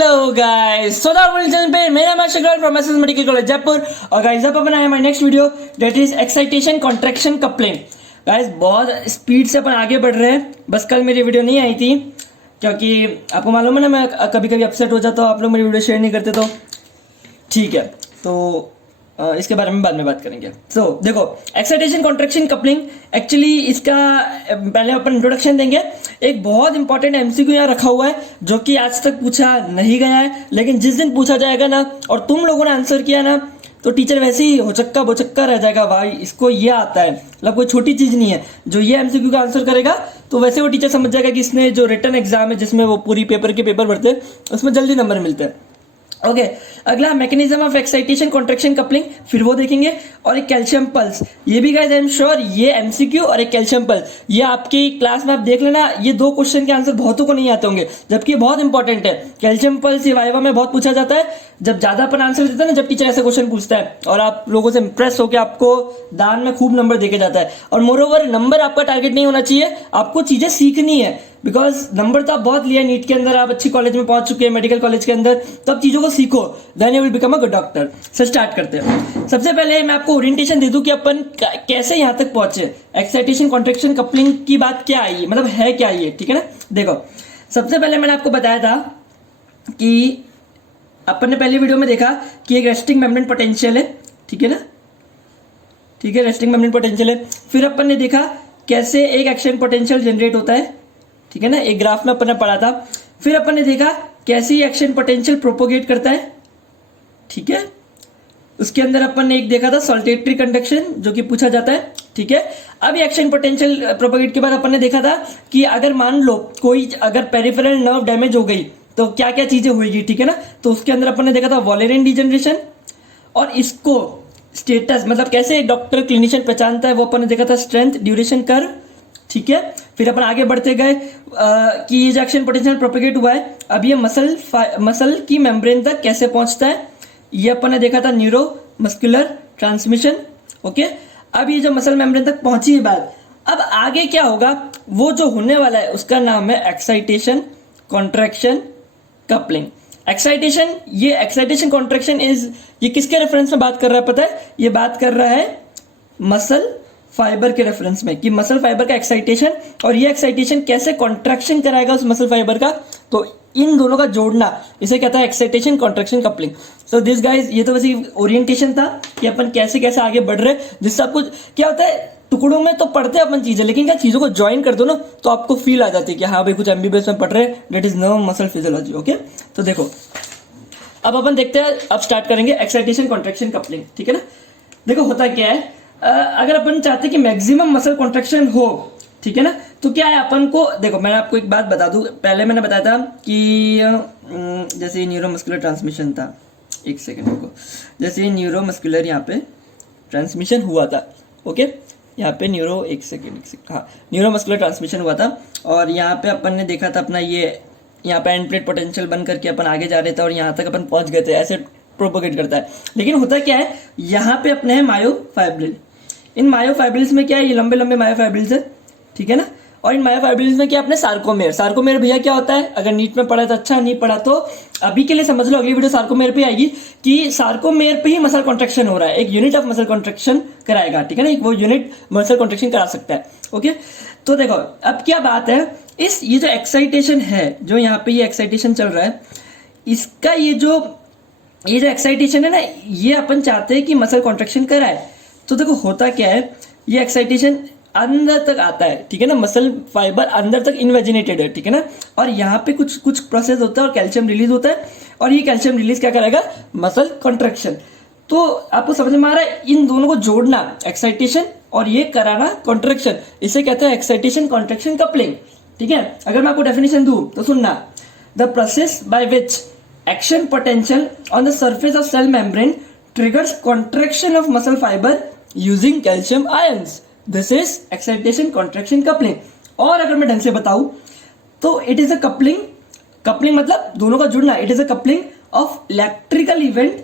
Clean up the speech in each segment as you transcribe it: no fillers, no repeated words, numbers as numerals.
Hello guys, सो channel पे मेरा नाम Ashok from SS medical college Jaipur. और गाइस अब अपन आए हमारे next video that is excitation contraction coupling. Guys बहुत स्पीड से अपन आगे बढ़ रहे हैं। बस कल मेरी वीडियो नहीं आई थी क्योंकि आपको मालूम है ना, मैं कभी कभी अपसेट हो जाता हूँ, आप लोग मेरी वीडियो शेयर नहीं करते, तो ठीक है। तो इसके बारे में बाद में बात करेंगे। तो देखो, एक्साइटेशन कॉन्ट्रैक्शन कपलिंग एक्चुअली इसका पहले अपन इंट्रोडक्शन देंगे। एक बहुत इंपॉर्टेंट एमसीक्यू यहाँ रखा हुआ है जो कि आज तक पूछा नहीं गया है, लेकिन जिस दिन पूछा जाएगा ना और तुम लोगों ने आंसर किया ना तो टीचर वैसे ही होचक्का बोचक्का रह जाएगा, भाई इसको ये आता है। मतलब कोई छोटी चीज नहीं है, जो ये एमसीक्यू का आंसर करेगा तो वैसे वो टीचर समझ जाएगा कि इसने जो रिटन एग्जाम है जिसमें वो पूरी पेपर के पेपर भरते हैं उसमें जल्दी नंबर मिलते हैं। ओके, अगला mechanism of excitation contraction coupling, फिर वो देखेंगे। और एक कैल्शियम पल्स, ये भी गाइस आई एम श्योर ये एमसीक्यू और एक कैल्शियम पल्स ये आपकी क्लास में आप देख लेना। ये दो क्वेश्चन के आंसर बहुतों को नहीं आते होंगे, जबकि बहुत इंपॉर्टेंट है। कैल्शियम पल्स ये वाइवा में बहुत पूछा जाता है जब ज्यादा अपन आंसर देते हैं ना, जब टीचर ऐसे क्वेश्चन पूछता है और आप लोगों से इंप्रेस होकर आपको दान में खूब नंबर देके जाता है। और मोरोवर नंबर आपका टारगेट नहीं होना चाहिए, आपको चीजें सीखनी है। बिकॉज नंबर तो आप बहुत लिया नीट के अंदर, आप अच्छी कॉलेज में पहुंच चुके हैं, मेडिकल कॉलेज के अंदर, तो अब चीजों को सीखो, then you will become a good doctor. से स्टार्ट करते हैं। सबसे पहले मैं आपको ओरिएंटेशन दे दूं कि अपन कैसे यहां तक पहुंचे। एक्साइटेशन कॉन्ट्रैक्शन कपलिंग की बात क्या आई, मतलब है क्या ये, ठीक है ना। देखो, सबसे पहले मैंने आपको बताया था कि अपन ने पहले वीडियो में देखा कि एक रेस्टिंग मेम्ब्रेन पोटेंशियल है, ठीक है ना, ठीक है, रेस्टिंग मेम्ब्रेन पोटेंशियल है। फिर अपन ने देखा कैसे एक एक्शन पोटेंशियल जनरेट होता है, ठीक है ना, एक ग्राफ में अपन ने पढ़ा था। फिर अपन ने देखा कैसे एक्शन पोटेंशियल प्रोपोगेट करता है, ठीक है। उसके अंदर अपन ने एक देखा था सॉल्टेटरी कंडक्शन जो कि पूछा जाता है, ठीक है। अब एक्शन पोटेंशियल प्रोपोगेट के बाद अपन ने देखा था कि अगर मान लो कोई अगर पेरिफेरल नर्व डैमेज हो गई तो क्या क्या चीजें होगी, ठीक है ना। तो उसके अंदर अपन ने देखा था वॉलेरियन डिजनरेशन, और इसको स्टेटस मतलब कैसे एक डॉक्टर क्लिनिशियन पहचानता है वो अपन ने देखा था स्ट्रेंथ ड्यूरेशन कर्व, ठीक है। फिर अपन आगे बढ़ते गए कि ये जो एक्शन पोटेंशियल प्रोपेगेट हुआ है अब ये मसल की मेम्ब्रेन तक कैसे पहुंचता है, ये अपन ने देखा था न्यूरो मस्कुलर ट्रांसमिशन। ओके, अब ये जो मसल मेम्ब्रेन तक पहुंची है बात, अब आगे क्या होगा वो जो होने वाला है उसका नाम है एक्साइटेशन कॉन्ट्रैक्शन कपलिंग। एक्साइटेशन, ये एक्साइटेशन कॉन्ट्रैक्शन ये किसके रेफरेंस में बात कर रहा है पता है, ये बात कर रहा है मसल फाइबर के रेफरेंस में, कि मसल फाइबर का एक्साइटेशन और ये एक्साइटेशन कैसे कॉन्ट्रैक्शन कराएगा उस मसल फाइबर का, तो इन दोनों का जोड़ना इसे कहता है excitation contraction coupling. So this guys, ये तो वैसे ओरिएंटेशन था कि अपन कैसे कैसे आगे बढ़ रहे हैं, जिससे आपको क्या होता है टुकड़ों में तो पढ़ते हैं अपन चीजें, लेकिन क्या चीजों को ज्वाइन कर दो ना तो आपको फील आ जाती है कि हाँ भाई कुछ एमबीबीएस में पढ़ रहे हैं, that is nerve muscle physiology. Okay, तो देखो अब अपन देखते हैं, अब स्टार्ट करेंगे एक्साइटेशन कॉन्ट्रैक्शन कपलिंग, ठीक है ना। देखो होता क्या है, अगर अपन चाहते हैं कि मैक्सिमम मसल कॉन्ट्रैक्शन हो, ठीक है ना, तो क्या है अपन को, देखो मैं आपको एक बात बता दूं, पहले मैंने बताया था कि जैसे न्यूरोमस्कुलर ट्रांसमिशन था, एक सेकंड को, जैसे न्यूरोमस्कुलर यहाँ पे ट्रांसमिशन हुआ था, ओके, यहाँ पे एक सेकंड हाँ, न्यूरोमस्कुलर ट्रांसमिशन हुआ था और यहाँ पे अपन ने देखा था अपना ये यहाँ पे एंड प्लेट पोटेंशियल बन करके अपन आगे जा रहे थे और यहाँ तक अपन पहुंच गए थे, ऐसे प्रोपोगेट करता है। लेकिन होता क्या है, यहाँ पे अपने हैं मायोफाइब्रिल। इन मायोफाइब्रिल्स में क्या है, ये लंबे लंबे मायोफाइब्रिल्स है, ठीक है ना। और इन मायोफाइब्रिल्स में क्या अपने सार्कोमेर, सार्कोमेर भैया क्या होता है, अगर नीट में पढ़ा तो अच्छा, नहीं पढ़ा तो अभी के लिए समझ लो, अगली वीडियो सार्कोमेर पे आएगी कि सार्कोमेर पे ही मसल कॉन्ट्रैक्शन हो रहा है, एक यूनिट ऑफ मसल कॉन्ट्रैक्शन कराएगा, ठीक है ना, एक वो यूनिट मसल कॉन्ट्रैक्शन करा सकता है। ओके, तो देखो अब क्या बात है, ये जो एक्साइटेशन है, जो यहाँ पे ये एक्साइटेशन चल रहा है, इसका ये जो एक्साइटेशन है ना, ये अपन चाहते हैं कि मसल कॉन्ट्रैक्शन कराए। तो देखो होता क्या है, ये एक्साइटेशन अंदर तक आता है, ठीक है ना, मसल फाइबर अंदर तक इन्वेजिनेटेड है, ठीक है ना, और यहाँ पे कुछ प्रोसेस होता है और कैल्शियम रिलीज होता है, और ये कैल्शियम रिलीज क्या करेगा, मसल कॉन्ट्रैक्शन। तो आपको समझ में आ रहा है, इन दोनों को जोड़ना एक्साइटेशन और ये कराना कॉन्ट्रैक्शन, इसे कहते हैं एक्साइटेशन कॉन्ट्रैक्शन कपलिंग, ठीक है। अगर मैं आपको डेफिनेशन दूं तो सुनना, the process by which action potential on the surface of cell membrane triggers contraction of muscle fiber using calcium ions. This is excitation contraction coupling. और अगर मैं ढंग से बताऊं तो it is a coupling मतलब दोनों का जुड़ना, it is a coupling of electrical event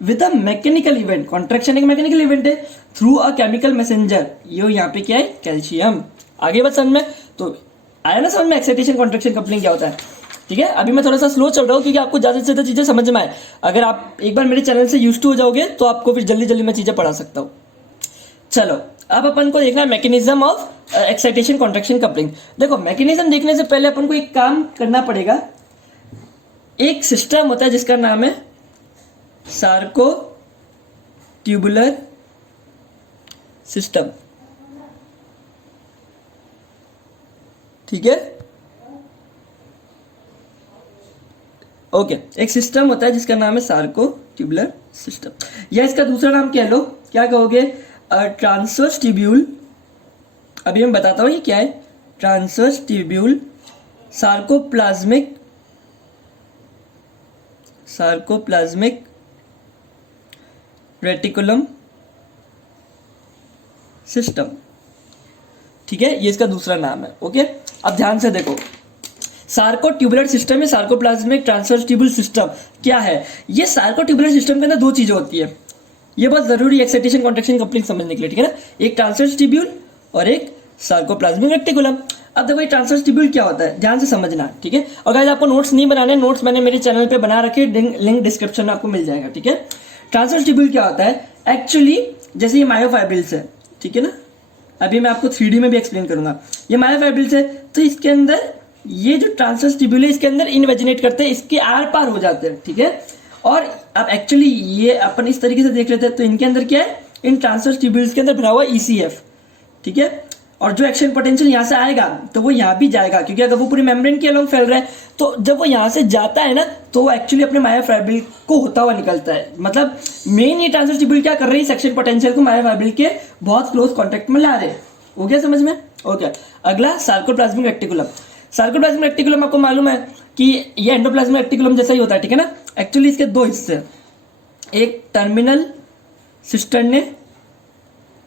with a mechanical event. Contraction एक mechanical event है through a chemical messenger. ये यहाँ पे क्या है, कैल्शियम। आगे बात समझ में, तो आया ना समझ में एक्साइटेशन कॉन्ट्रैक्शन कपलिंग क्या होता है। ठीक है, अभी मैं थोड़ा सा स्लो चल रहा हूँ क्योंकि आपको ज़्यादा से ज़्यादा चीज़ें समझ में आए। अगर आप एक बार मेरे चैनल से यूज टू हो जाओगे तो आपको फिर जल्दी जल्दी मैं चीज़ें पढ़ा सकता हूँ। चलो अब अपन को देखना है mechanism of excitation contraction coupling. देखो मैकेनिज्म देखने से पहले अपन को एक काम करना पड़ेगा। एक सिस्टम होता है जिसका नाम है सार्को ट्यूबुलर सिस्टम, ठीक है। ओके, एक सिस्टम होता है जिसका नाम है सार्को ट्यूबुलर सिस्टम, या इसका दूसरा नाम कह लो, क्या कहोगे, ट्रांसवर्स ट्यूब्यूल। अभी मैं बताता हूं ये क्या है। Transverse tubule sarcoplasmic reticulum system, ठीक है, ये इसका दूसरा नाम है। ओके, अब ध्यान से देखो, सार्को ट्यूबुलर सिस्टम है, सार्कोप्लाज्मिक ट्रांसवर्स ट्यूबुल सिस्टम क्या है। ये सार्को ट्यूबुलर सिस्टम के अंदर दो चीजें होती है, ये बहुत जरूरी एक्साइटेशन कॉन्ट्रैक्शन कपलिंग समझने के लिए, ठीक है ना। एक ट्रांसवर्स ट्यूब्यूल और एक सार्कोप्लाज्मिक रेटिकुलम। अब देखो ये ट्रांसवर्स ट्यूब्यूल क्या होता है, ध्यान से समझना, ठीक है। और गाइस आपको नोट्स नहीं बनाने, नोट्स मैंने मेरे चैनल पे बना रखे, लिंक डिस्क्रिप्शन में आपको मिल जाएगा, ठीक है। ट्रांसवर्स ट्यूब्यूल क्या होता है, एक्चुअली जैसे ये मायोफाइब्रिल्स है, ठीक है ना, अभी मैं आपको 3D में भी एक्सप्लेन करूंगा। ये मायोफाइब्रिल्स है तो इसके अंदर ये जो ट्रांसवर्स ट्यूब्यूल है इसके अंदर इनवेजिनेट करते हैं, इसके आर पार हो जाते हैं, ठीक है। और अब एक्चुअली ये अपन इस तरीके से देख लेते हैं, तो इनके अंदर क्या है, इन ट्रांसवर्स ट्यूब्यूल्स के अंदर भरा हुआ ECF, ठीक है। और जो एक्शन पोटेंशियल यहाँ से आएगा तो वो यहाँ भी जाएगा, क्योंकि अगर वो पूरी मेम्ब्रेन के अलोंग फैल रहा है तो जब वो यहाँ से जाता है ना तो वो एक्चुअली अपने मायोफाइब्रिल को होता हुआ निकलता है। मतलब मेन ये ट्रांसवर्स ट्यूब्यूल क्या कर रही है, सेक्शन पोटेंशियल को मायोफाइब्रिल के बहुत क्लोज कॉन्टेक्ट में ला रहे हैं। हो गया समझ में। ओके, अगला सार्कोप्लाज्मिक रेटिकुलम। सार्कोप्लाज्मिक रेटिकुलम आपको मालूम है कि ये एंडोप्लाज्मिक रेटिकुलम जैसा ही होता है, ठीक है ना। एक्चुअली इसके दो हिस्से हैं, एक टर्मिनल सिस्टर्ने,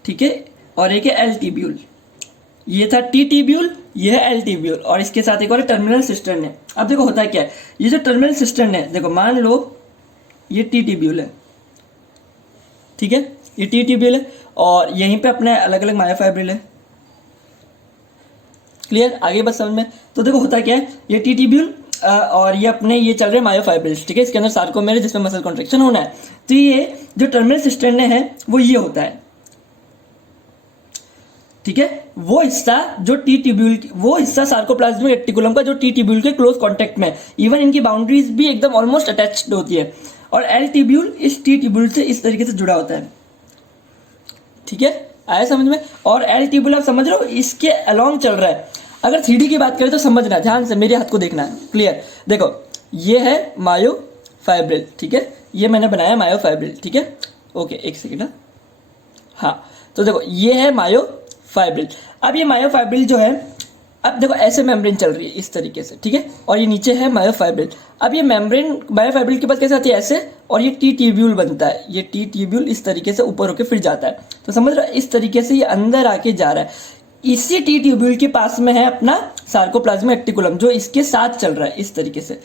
ठीक है, और एक है एल ट्यूब्यूल। ये था टी ट्यूब्यूल, ये है एल ट्यूब्यूल, और इसके साथ एक और टर्मिनल सिस्टर्ने। अब देखो होता है क्या है, ये जो टर्मिनल सिस्टर्ने है, देखो मान लो ये टी ट्यूब्यूल है, ठीक है, ये टी ट्यूब्यूल है और यहीं पे अपने अलग अलग मायोफाइब्रिल है। क्लियर, आगे बस समझ में। तो देखो होता क्या है, ये टी ट्यूब्यूल और ये अपने ये चल रहे मायोफाइब्रिल्स, ठीक है, इसके अंदर सार्कोमेर है जिसमें मसल कॉन्ट्रैक्शन होना है। तो ये जो टर्मिनल सिस्टर्ने है वो ये होता है, ठीक है, वो हिस्सा जो टी ट्यूब्यूल, वो हिस्सा सार्कोप्लाज्मिक रेटिकुलम का जो टी ट्यूब्यूल के क्लोज कांटेक्ट में, इवन इनकी बाउंड्रीज भी एकदम ऑलमोस्ट अटैच्ड होती है। और एल ट्यूब्यूल इस टी ट्यूब्यूल से इस तरीके से जुड़ा होता है, ठीक है, आया समझ में। और एल ट्यूब्यूल आप समझ रहे हो, इसके अलोंग चल रहा है। अगर 3D की बात करें तो समझना, ध्यान से मेरे हाथ को देखना है। क्लियर, देखो ये है मायोफाइब्रिल, ठीक है, ये मैंने बनाया मायोफाइब्रिल, ठीक है। ओके, एक सेकेंड, हाँ, तो देखो ये है मायोफाइब्रिल। अब ये मायोफाइब्रिल जो है, अब देखो ऐसे मेम्ब्रेन चल रही है इस तरीके से, ठीक है, और ये नीचे है मायोफाइब्रिल। अब ये मेम्ब्रेन मायोफाइब्रिल के पास कैसे आती है, ऐसे, और ये टी ट्यूब्यूल बनता है, ये टी ट्यूब्यूल इस तरीके से ऊपर होकर फिर जाता है। तो समझ रहे हो, इस तरीके से ये अंदर आके जा रहा है। इसी टी ट्यूब्यूल के पास में है अपना सार्कोप्लाज्मिक रेटिकुलम जो इसके साथ चल रहा है इस तरीके से।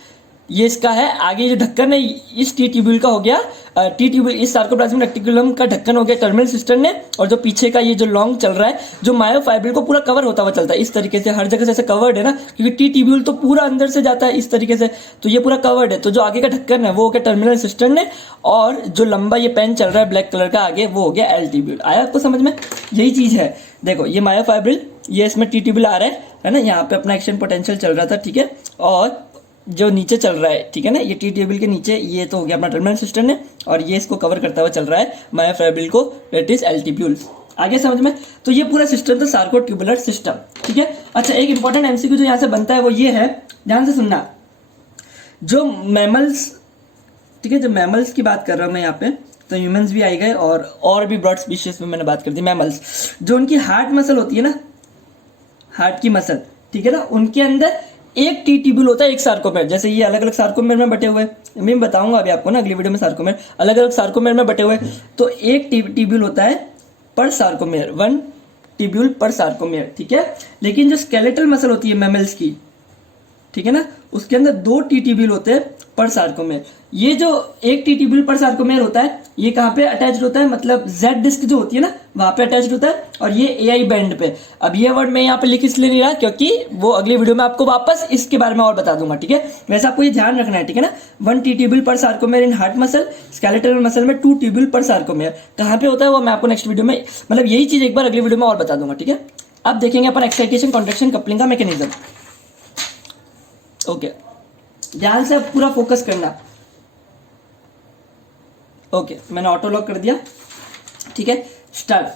ये इसका है, आगे जो ढक्कन है इस टी ट्यूब्यूल का हो गया, टी ट्यूब्यूल इस सार्कोप्लाज्मिक रेटिकुलम का ढक्कन हो गया टर्मिनल सिस्टर्ने, और जो पीछे का ये जो लॉन्ग चल रहा है जो मायोफाइब्रिल को पूरा कवर होता हुआ चलता है इस तरीके से, हर जगह से ऐसे कवर्ड है ना, क्योंकि टी ट्यूब्यूल तो पूरा अंदर से जाता है इस तरीके से, तो ये पूरा कवर्ड है। तो जो आगे का ढक्कन है वो हो गया टर्मिनल सिस्टर्ने, और जो लंबा ये पेन चल रहा है ब्लैक कलर का आगे, वो हो गया एल ट्यूब्यूल। आया आपको समझ में, यही चीज है। देखो ये मायोफाइब्रिल, ये इसमें टी ट्यूब्यूल आ रहा है ना, यहाँ पे अपना एक्शन पोटेंशियल चल रहा था, ठीक है, और जो नीचे चल रहा है, ठीक है ना, ये टी ट्यूब्यूल के नीचे ये तो हो गया अपना टर्मिनल सिस्टर्ने, और ये इसको कवर करता हुआ चल रहा है मायोफाइब्रिल को, दैट इज एल ट्यूब्यूल्स। आगे समझ में। तो ये पूरा सिस्टम था सार्को ट्यूबुलर सिस्टम, ठीक है। अच्छा, एक इंपॉर्टेंट एमसीक्यू जो यहाँ से बनता है वो ये है, ध्यान से सुनना, जो मैमल्स, ठीक है, जो मैमल्स की बात कर रहा हूँ मैं यहाँ पे, तो ह्यूमंस भी आए गए और भी ब्रॉड स्पीशीज में मैंने बात कर दी। मैमल्स, जो उनकी हार्ट मसल होती है ना, हार्ट की मसल, ठीक है ना, उनके अंदर एक टी ट्यूब्यूल होता है, एक सार्कोमेर। जैसे ये अलग अलग सार्कोमेर में बटे हुए हैं, मैं बताऊंगा अभी आपको ना अगली वीडियो में, सार्कोमेर अलग अलग सार्कोमेर में बटे हुए, तो एक ट्यूब्यूल होता है पर सार्कोमेर, 1 ट्यूब्यूल पर सार्कोमेर, ठीक है। लेकिन जो स्केलेटल मसल होती है मैमल्स की, ठीक है ना, उसके अंदर 2 टी ट्यूब्यूल होते हैं पर सार्कोमेर। ये जो एक टी ट्यूब्यूल पर सार्कोमेर होता है ये कहाँ पे अटैच्ड होता है, मतलब जेड डिस्क जो होती है ना वहां पे अटैच्ड होता है, और ये एआई बैंड पे। अब ये वर्ड मैं यहाँ पे लिख इसलिए नहीं रहा क्योंकि वो अगली वीडियो में आपको वापस इसके बारे में और बता दूंगा, ठीक है। वैसे आपको ये ध्यान रखना है, ठीक है ना। 1 टी ट्यूब्यूल पर sarcomere in heart muscle, skeletal muscle में 2 ट्यूब्यूल पर सार्कोमेर कहाँ पे होता है वो मैं आपको नेक्स्ट वीडियो में, मतलब यही चीज एक बार अगली वीडियो में और बता दूंगा, ठीक है। अब देखेंगे अपन एक्साइटेशन कॉन्ट्रैक्शन कपलिंग का मैकेनिज्म। ओके, ध्यान से अब पूरा फोकस करना। ओके, मैंने ऑटो लॉक कर दिया, ठीक है। स्टार्ट।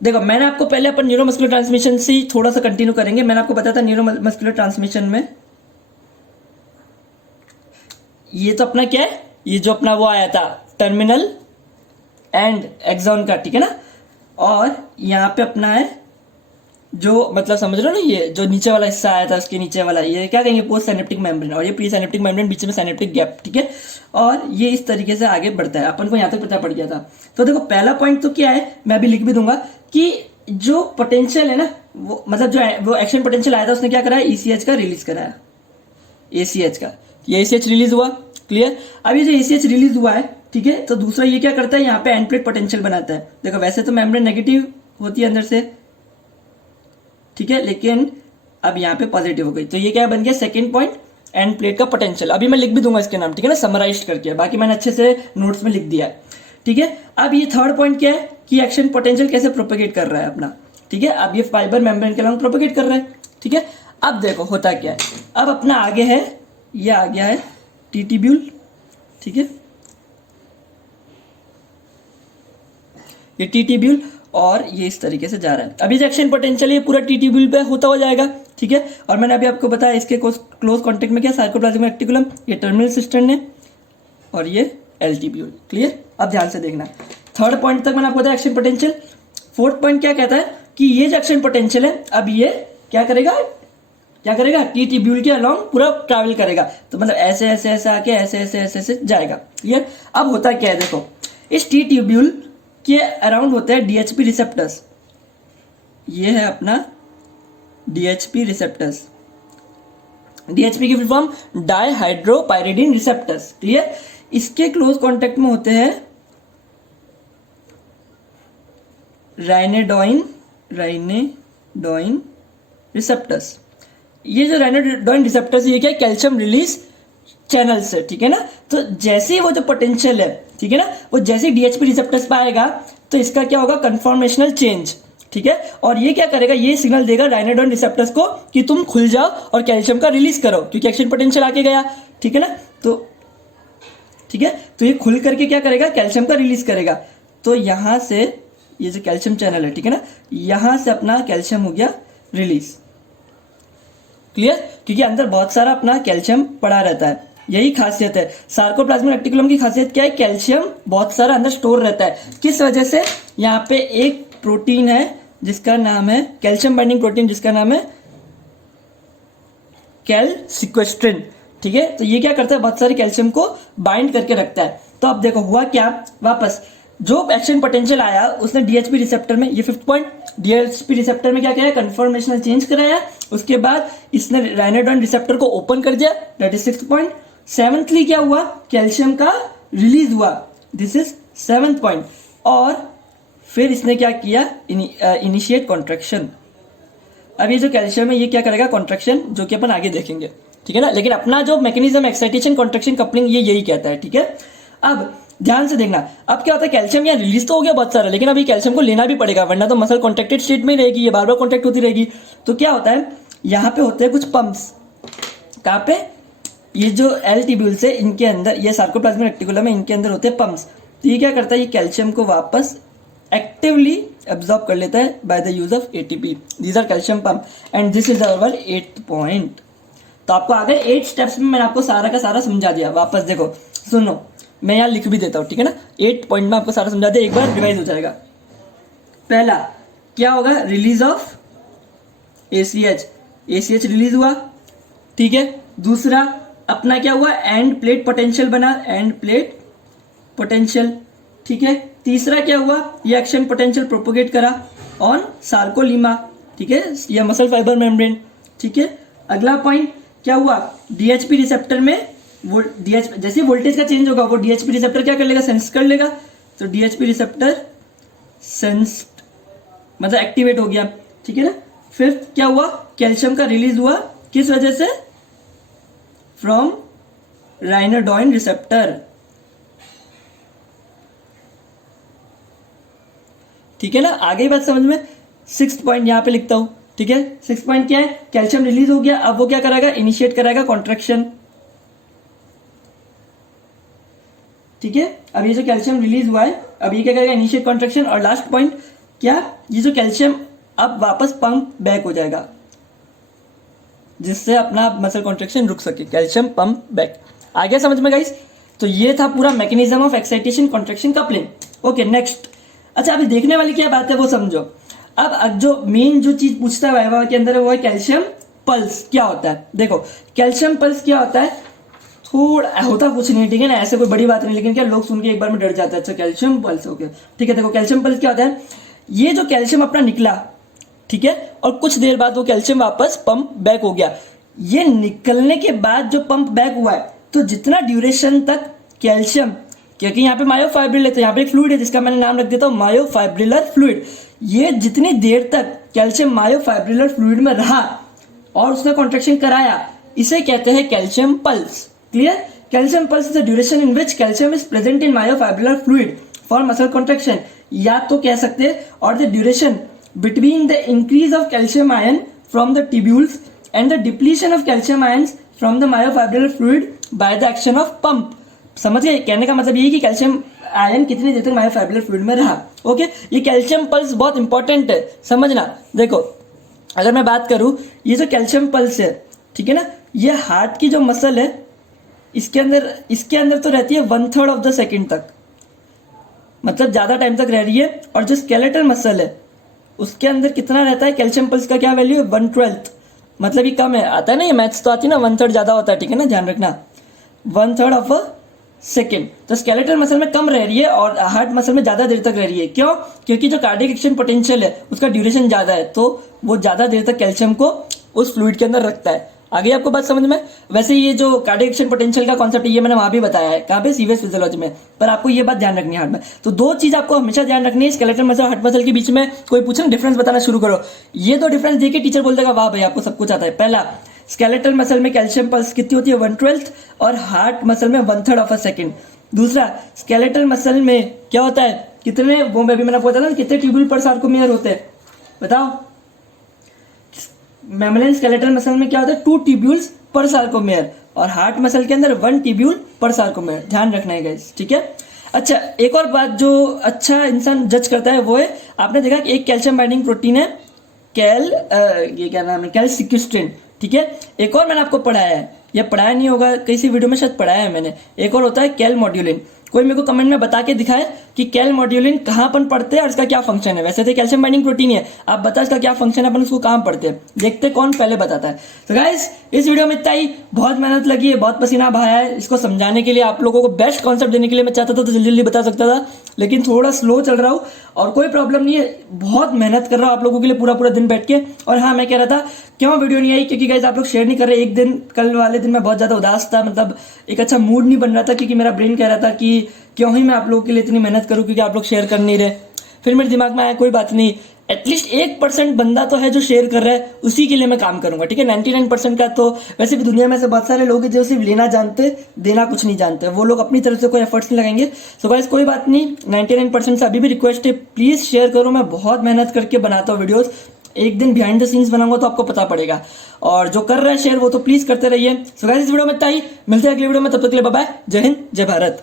देखो मैंने आपको पहले अपन न्यूरोमस्कुलर ट्रांसमिशन से थोड़ा सा कंटिन्यू करेंगे। मैंने आपको बताया था न्यूरोमस्कुलर ट्रांसमिशन में ये तो अपना क्या है, ये जो अपना वो आया था टर्मिनल एंड एक्सॉन का, ठीक है ना। और यहां पे अपना है जो, मतलब समझ रहे हो ना, ये जो नीचे वाला हिस्सा आया था उसके नीचे वाला ये क्या कहेंगे, पोस्ट साइनेप्टिक मेम्ब्रेन, और ये प्री साइनेप्टिक मेम्ब्रेन, बीच में साइनेप्टिक गैप, ठीक है। और ये इस तरीके से आगे बढ़ता है, अपन को यहाँ तक पता पड़ गया था। तो देखो पहला पॉइंट तो क्या है, मैं अभी लिख भी दूंगा कि जो पोटेंशियल है ना वो, मतलब जो वो एक्शन पोटेंशियल आया था उसने क्या करा, ईसीएच का रिलीज कराया, एसीएच का, ये एसीएच रिलीज हुआ, क्लियर। अब ये जो एसीएच रिलीज हुआ है, ठीक है, तो दूसरा ये क्या करता है, यहाँ पे एंड प्लेट पोटेंशियल बनाता है। देखो वैसे तो मेम्ब्रेन नेगेटिव होती है अंदर से, ठीक है, लेकिन अब यहाँ पे पॉजिटिव हो गई, तो ये क्या बन गया, सेकंड पॉइंट, एंड प्लेट का पोटेंशियल। अभी मैं लिख भी दूंगा इसके नाम, ठीक है ना, समराइज करके, बाकी मैंने अच्छे से नोट्स में लिख दिया है, ठीक है। अब ये थर्ड पॉइंट क्या है कि एक्शन पोटेंशियल कैसे प्रोपेगेट कर रहा है अपना, ठीक है। अब ये फाइबर मेम्ब्रेन के अलॉन्ग प्रोपेगेट कर रहा है, ठीक है। अब देखो होता क्या है, अब अपना आगे है, ये आ गया है टी ट्यूब्यूल, ठीक है, ये टी ट्यूब्यूल, और ये इस तरीके से जा रहा है। अभी जो एक्शन पोटेंशियल ये पूरा टी ट्यूब्यूल पे होता हुआ जाएगा, ठीक है। और मैंने अभी आपको बताया इसके क्लोज कॉन्टेक्ट में क्या, सार्कोप्लाज्मिक रेटिकुलम, ये टर्मिनल सिस्टम ने, और ये एल ट्यूब्यूल, क्लियर। अब ध्यान से देखना, थर्ड पॉइंट तक मैंने आपको बताया एक्शन पोटेंशियल। फोर्थ पॉइंट क्या कहता है कि ये जो एक्शन पोटेंशियल है अब ये क्या करेगा, टी ट्यूब्यूल के अलॉन्ग पूरा ट्रैवल करेगा, तो मतलब ऐसे ऐसे ऐसे आके ऐसे ऐसे ऐसे ऐसे जाएगा, क्लियर। अब होता क्या है, देखो इस टी ट्यूब्यूल के अराउंड होते हैं डीएचपी रिसेप्टर्स, ये है अपना डीएचपी रिसेप्टर्स, डीएचपी की फुल फॉर्म डाइहाइड्रोपाइरिडिन रिसेप्टर्स, क्लियर। इसके क्लोज कांटेक्ट में होते हैं राइनेडोइन रिसेप्टर्स। ये जो राइनेडोइन रिसेप्टर्स ये क्या है, कैल्शियम रिलीज चैनल से, ठीक है ना। तो जैसे ही वो जो पोटेंशियल है, ठीक है ना, वो जैसे ही डीएचपी रिसेप्टर्स पे आएगा तो इसका क्या होगा, कन्फॉर्मेशनल चेंज, ठीक है। और ये क्या करेगा, ये सिग्नल देगा राइनेडोइन रिसेप्टर्स को कि तुम खुल जाओ और कैल्शियम का रिलीज करो, क्योंकि एक्शन पोटेंशियल आके गया, ठीक है ना। तो ठीक है, तो ये खुल करके क्या करेगा, कैल्शियम का रिलीज करेगा। तो यहां से ये जो कैल्शियम चैनल है, ठीक है ना, यहां से अपना कैल्शियम हो गया रिलीज, क्लियर, क्योंकि अंदर बहुत सारा अपना कैल्शियम पड़ा रहता है। यही खासियत है सार्कोप्लाज्मिक रेटिकुलम की, खासियत क्या है, कैल्शियम बहुत सारा अंदर स्टोर रहता है। किस वजह से, यहाँ पे एक प्रोटीन है जिसका नाम है कैल्शियम बाइंडिंग प्रोटीन, जिसका नाम है कैलसिक्वेस्ट्रिन, ठीक है। तो ये क्या करता है, बहुत सारे कैल्शियम को बाइंड करके रखता है। तो अब देखो हुआ क्या, वापस जो एक्शन पोटेंशियल आया उसने डीएचपी रिसेप्टर में, ये फिफ्थ पॉइंट, डीएचपी रिसेप्टर में क्या किया, कन्फर्मेशनल चेंज कराया। उसके बाद इसने राइनेडोइन रिसेप्टर को ओपन कर दिया, दैट इज सिक्स्थ पॉइंट। सेवंथली क्या हुआ, कैल्शियम का रिलीज हुआ, दिस इज सेवंथ पॉइंट। और फिर इसने क्या किया, इनिशिएट कॉन्ट्रैक्शन। अब ये जो कैल्शियम है ये क्या करेगा, कॉन्ट्रैक्शन, जो कि अपन आगे देखेंगे, ठीक है ना। लेकिन अपना जो मैकेनिज्म एक्साइटेशन कॉन्ट्रैक्शन कपलिंग ये यही कहता है, ठीक है। अब ध्यान से देखना, अब क्या होता है, कैल्शियम यहाँ रिलीज तो हो गया बहुत सारा, लेकिन अभी कैल्शियम को लेना भी पड़ेगा, वरना तो मसल कॉन्ट्रैक्टेड स्टेट में ही रहेगी, ये बार बार कॉन्ट्रैक्ट होती रहेगी। तो क्या होता है, यहाँ पे होते हैं कुछ पंप्स, कहाँ पे, ये जो एल ट्यूब्यूल से इनके अंदर, ये सार्कोप्लाज्मिक रेटिकुलम है, इनके अंदर होते हैं पंप्स। तो ये क्या करता है, ये कैल्शियम को वापस एक्टिवली एब्जॉर्ब कर लेता है by the use of ATP. These are calcium pump and this is our 8th point. तो आपको आगे 8 स्टेप्स में मैंने आपको सारा का सारा समझा दिया। वापस देखो, सुनो, मैं यहाँ लिख भी देता हूँ, ठीक है ना। 8 पॉइंट में आपको सारा समझा दिया, एक बार रिवाइज हो जाएगा। पहला क्या होगा, release of ACH, ACH release हुआ, ठीक है। दूसरा अपना क्या हुआ, एंड प्लेट पोटेंशियल बना, एंड प्लेट पोटेंशियल, ठीक है। तीसरा क्या हुआ, ये एक्शन पोटेंशियल प्रोपोगेट करा ऑन सार्कोलीमा, ठीक है, ये मसल फाइबर मेम्ब्रेन, ठीक है। अगला पॉइंट क्या हुआ, डीएचपी रिसेप्टर में जैसे वोल्टेज का चेंज होगा वो डीएचपी रिसेप्टर क्या कर लेगा, सेंस कर लेगा। तो डीएचपी रिसेप्टर सेंस्ड मतलब एक्टिवेट हो गया, ठीक है ना। फिफ्थ क्या हुआ, कैल्शियम का रिलीज हुआ, किस वजह से, फ्रॉम राइनोडॉइन रिसेप्टर, ठीक है ना। आगे बात समझ में। सिक्स्थ पॉइंट यहां पे लिखता हूं, ठीक है। सिक्स पॉइंट क्या है, कैल्शियम रिलीज हो गया, अब वो क्या कराएगा, इनिशिएट कराएगा कॉन्ट्रैक्शन, ठीक है। अब ये जो कैल्शियम रिलीज हुआ है, अब ये क्या करेगा, इनिशिएट कॉन्ट्रैक्शन। और लास्ट पॉइंट क्या, ये जो कैल्शियम अब वापस पंप बैक हो जाएगा, जिससे अपना मसल कॉन्ट्रैक्शन रुक सके, कैल्शियम पंप बैक। आ गया समझ में गाइस। तो ये था पूरा mechanism of excitation contraction coupling. Okay next. अच्छा अभी देखने वाली क्या बात है वो समझो। अब जो मेन जो चीज पूछता है वाइवा के अंदर वो है कैल्शियम पल्स क्या होता है। देखो कैल्शियम पल्स क्या होता है, थोड़ा होता कुछ नहीं, ठीक है ना, ऐसे कोई बड़ी बात नहीं, लेकिन क्या लोग सुन के एक बार में डर जाते हैं। अच्छा कैल्शियम पल्स, ओके ठीक है। देखो कैल्शियम पल्स क्या होता है, ये जो कैल्शियम अपना निकला, ठीक है, और कुछ देर बाद वो कैल्शियम वापस पंप बैक हो गया। ये निकलने के बाद जो पंप बैक हुआ है, तो जितना ड्यूरेशन तक कैल्शियम, क्योंकि यहाँ पे मायोफाइब्रिल है तो यहाँ पे एक फ्लूइड है जिसका मैंने नाम रख देता हूँ मायोफाइब्रिलर फ्लूइड। ये जितनी देर तक कैल्शियम मायोफाइब्रिलर फ्लूइड में रहा और उसने कॉन्ट्रैक्शन कराया, इसे कहते हैं calcium pulse. Clear. Calcium pulse is the duration in which calcium is present in myofibrillar fluid for muscle contraction, या तो कह सकते हैं और the duration between the increase of calcium ion from the tubules and the depletion of calcium ions from the myofibrillar fluid by the action of pump. समझ गए, कहने का मतलब यही कि कैल्शियम आयन कितनी देर तक मायोफाइब्रिलर फ्लूइड में रहा। ओके, ये कैल्शियम पल्स बहुत इंपॉर्टेंट है समझना। देखो अगर मैं बात करूं, ये जो कैल्शियम पल्स है, ठीक है ना, ये हार्ट की जो मसल है इसके अंदर तो रहती है 1/3 ऑफ द सेकेंड तक, मतलब ज्यादा टाइम तक रह रही है। और जो स्केलेटल मसल है उसके अंदर कितना रहता है, कैल्शियम पल्स का क्या वैल्यू है, 1/12, मतलब ये कम है। आता है ना, ये मैथ्स तो आती है ना, 1/3 ज्यादा होता है, ठीक है ना, ध्यान रखना, 1/3 ऑफ अ सेकेंड। तो स्केलेटल मसल में कम रह रही है और हार्ट मसल में ज्यादा देर तक रह रही है। क्यों, क्योंकि जो कार्डियक एक्शन पोटेंशियल है उसका ड्यूरेशन ज्यादा है, तो वो ज्यादा देर तक कैल्शियम को उस फ्लूइड के अंदर रखता है। आगे आपको बात समझ में। वैसे ये जो कार्डियक एक्शन पोटेंशियल का कॉन्सेप्ट है ये मैंने वहां भी बताया है, कहां पे, सीवीएस फिजियोलॉजी में, पर आपको ये बात ध्यान रखनी है हार्ट में। तो दो चीज आपको हमेशा ध्यान रखनी है, स्केलेटल मसल और हार्ट मसल के बीच में कोई पूछे डिफरेंस बताना शुरू करो, ये दो डिफरेंस देके टीचर बोल देगा वाह भाई आपको सब कुछ आता है। पहला, स्केलेटल मसल में कैल्शियम पल्स कितनी होती है, 1/12, और हार्ट मसल में 1/3 ऑफ अ सेकेंड। दूसरा, स्केलेटल मसल में क्या होता है, कितने, वो मैं भी मैंने बताया था कितने ट्यूब्यूल पर सार्कोमियर होते हैं, बताओ। मैमलिन स्केलेटल मसल में क्या होता है, 2 ट्यूब्यूल्स पर सार्कोमियर, और हार्ट मसल के अंदर 1 ट्यूब्यूल पर सार्कोमियर। ध्यान रखना है गाइस, ठीक है। अच्छा एक और बात जो अच्छा इंसान जज करता है वो है, आपने देखा कि एक कैल्शियम बाइंडिंग प्रोटीन है ये क्या नाम है, कैल्सिक्विस्ट्रिन, ठीक है। एक और मैंने आपको पढ़ाया है, या पढ़ाया नहीं होगा, किसी वीडियो में शायद पढ़ाया है मैंने, एक और होता है कैल मॉड्यूलिन। कोई मेरे को कमेंट में बता के दिखाए कि कैल मॉड्यूलिन कहां पर पढ़ते हैं और इसका क्या फंक्शन है। वैसे तो कैल्शियम बाइंडिंग प्रोटीन है, आप बता इसका क्या फंक्शन है, अपन उसको कहां पढ़ते हैं, देखते कौन पहले बताता है। तो गाइस इस वीडियो में इतना ही, बहुत मेहनत लगी है, बहुत पसीना बहाया है इसको समझाने के लिए, आप लोगों को बेस्ट कॉन्सेप्ट देने के लिए। मैं चाहता था तो जल्दी जल्दी बता सकता था, लेकिन थोड़ा स्लो चल रहा हूं, और कोई प्रॉब्लम नहीं है, बहुत मेहनत कर रहा हूं आप लोगों के लिए पूरा दिन बैठ के। और हाँ मैं कह रहा था क्यों वीडियो नहीं आई, क्योंकि गाइस आप लोग शेयर नहीं कर रहे। एक दिन कल वाले दिन मैं बहुत ज्यादा उदास था, मतलब एक अच्छा मूड नहीं बन रहा था, क्योंकि मेरा ब्रेन कह रहा था कि क्यों ही मैं आप लोगों के लिए इतनी मेहनत करूं, क्योंकि आप लोग शेयर कर नहीं रहे। फिर मेरे दिमाग में आया कोई बात नहीं, एटलीस्ट 1% बंदा तो है जो शेयर कर रहा है, उसी के लिए मैं काम करूंगा, ठीक है। 99% का तो वैसे भी दुनिया में से बहुत सारे लोग हैं जो सिर्फ लेना जानते, देना कुछ नहीं जानते, वो लोग अपनी तरफ से कोई एफर्ट्स नहीं लगाएंगे। सो गाइस कोई बात नहीं, 99% से अभी भी रिक्वेस्ट है, प्लीज शेयर करो। मैं बहुत मेहनत करके बनाता हूँ वीडियोस, एक दिन बिहाइंड द सीन्स बनाऊंगा तो आपको पता पड़ेगा, और जो कर रहा है शेयर वो तो प्लीज करते रहिए। सो गाइस इस वीडियो में इतना ही, मिलते हैं अगले वीडियो में, तब तक के लिए बाय बाय, जय हिंद जय भारत।